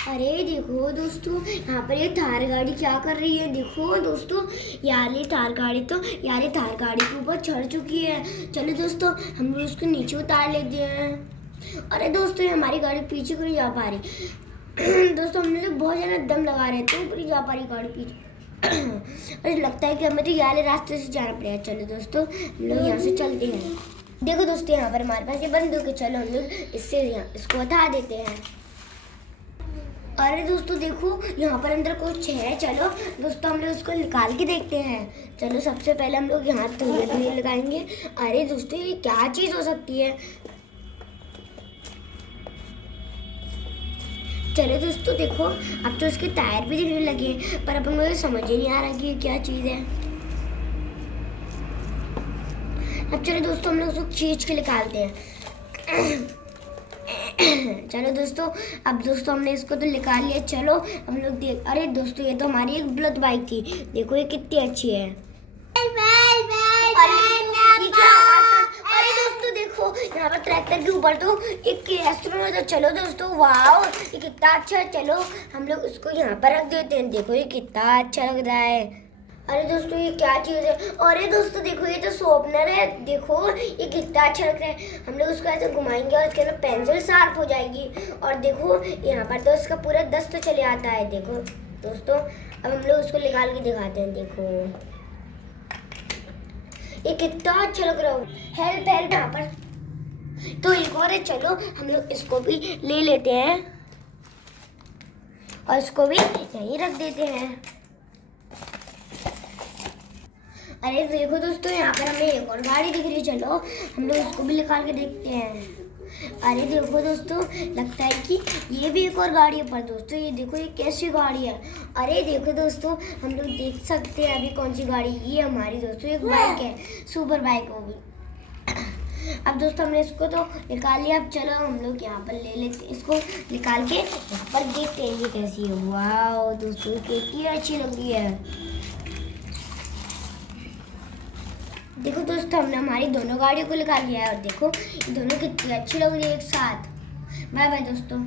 अरे देखो दोस्तों, यहाँ पर ये थार गाड़ी क्या कर रही है। देखो दोस्तों, यार ये थार गाड़ी के ऊपर चढ़ चुकी है। चलो दोस्तों, हम लोग उसको नीचे उतार लेते हैं। अरे दोस्तों, ये हमारी गाड़ी पीछे क्यों नहीं जा पा रही। दोस्तों, हमने तो बहुत ज़्यादा दम लगा रहे थे, ऊपर ही जा पा रही गाड़ी पीछे। अरे लगता है कि हमें तो ये वाले रास्ते से जाना पड़ेगा। चलो दोस्तों, हम लोग यहाँ से चलते हैं। देखो दोस्तों, यहाँ पर हमारे पास ये बंदूक है। चलो हम लोग इससे इसको हटा देते हैं। अरे दोस्तों देखो, यहाँ पर अंदर कुछ है। चलो दोस्तों, हम लोग उसको निकाल के देखते हैं। चलो सबसे पहले हम लोग यहाँ धुएं लगाएंगे। अरे दोस्तों, ये क्या चीज़ हो सकती है। चलो दोस्तों देखो, अब तो इसके टायर भी दिखने लगे, पर अब मुझे समझ ही नहीं आ रहा कि ये क्या चीज़ है। अब चलो दोस्तों, हम लोग उसको खींच के निकालते हैं। चलो दोस्तों, अब दोस्तों हमने इसको तो निकाल लिया। चलो हम लोग देख, अरे दोस्तों, ये तो हमारी एक बुलेट बाइक थी। देखो ये कितनी अच्छी है। अरे दोस्तों देखो, यहाँ पर ट्रैक्टर के ऊपर तो एक एस्ट्रोनॉट है। चलो दोस्तों, वाओ, ये कितना अच्छा है। चलो हम लोग उसको यहाँ पर रख देते हैं। देखो ये कितना अच्छा लग रहा है। अरे दोस्तों, ये क्या चीज़ है। अरे दोस्तों देखो, ये तो शॉर्पनर है। देखो ये कितना अच्छा लग रहा है। हम लोग उसको ऐसे घुमाएंगे और इसके अंदर पेंसिल शार्प हो जाएगी। और देखो यहाँ पर तो इसका पूरा दस्त चले आता है। देखो दोस्तों, अब हम लोग उसको निकाल के दिखाते हैं। देखो ये कितना अच्छा लग रहा है। हेल्प हेल्प यहाँ पर तो एक और है। चलो हम लोग इसको भी ले लेते हैं और इसको भी यहीं रख देते हैं। अरे देखो दोस्तों, यहाँ पर हमें एक और गाड़ी दिख रही है। चलो हम लोग उसको भी निकाल के देखते हैं। अरे देखो दोस्तों, लगता है कि ये भी एक और गाड़ी है। पर दोस्तों ये देखो, ये कैसी गाड़ी है। अरे देखो दोस्तों, हम लोग देख सकते हैं अभी कौन सी गाड़ी। ये हमारी दोस्तों एक बाइक है, सुपर बाइक होगी। अब दोस्तों हमने इसको तो निकाल लिया। अब चलो हम लोग यहाँ पर ले लेते, इसको निकाल के यहाँ पर देखते हैं ये कैसी है। वाह दोस्तों, कितनी अच्छी लग रही है। देखो दोस्तों, हमने हमारी दोनों गाड़ियों को निकाल लिया है और देखो दोनों कितनी अच्छी लग रही है एक साथ। बाय बाय दोस्तों।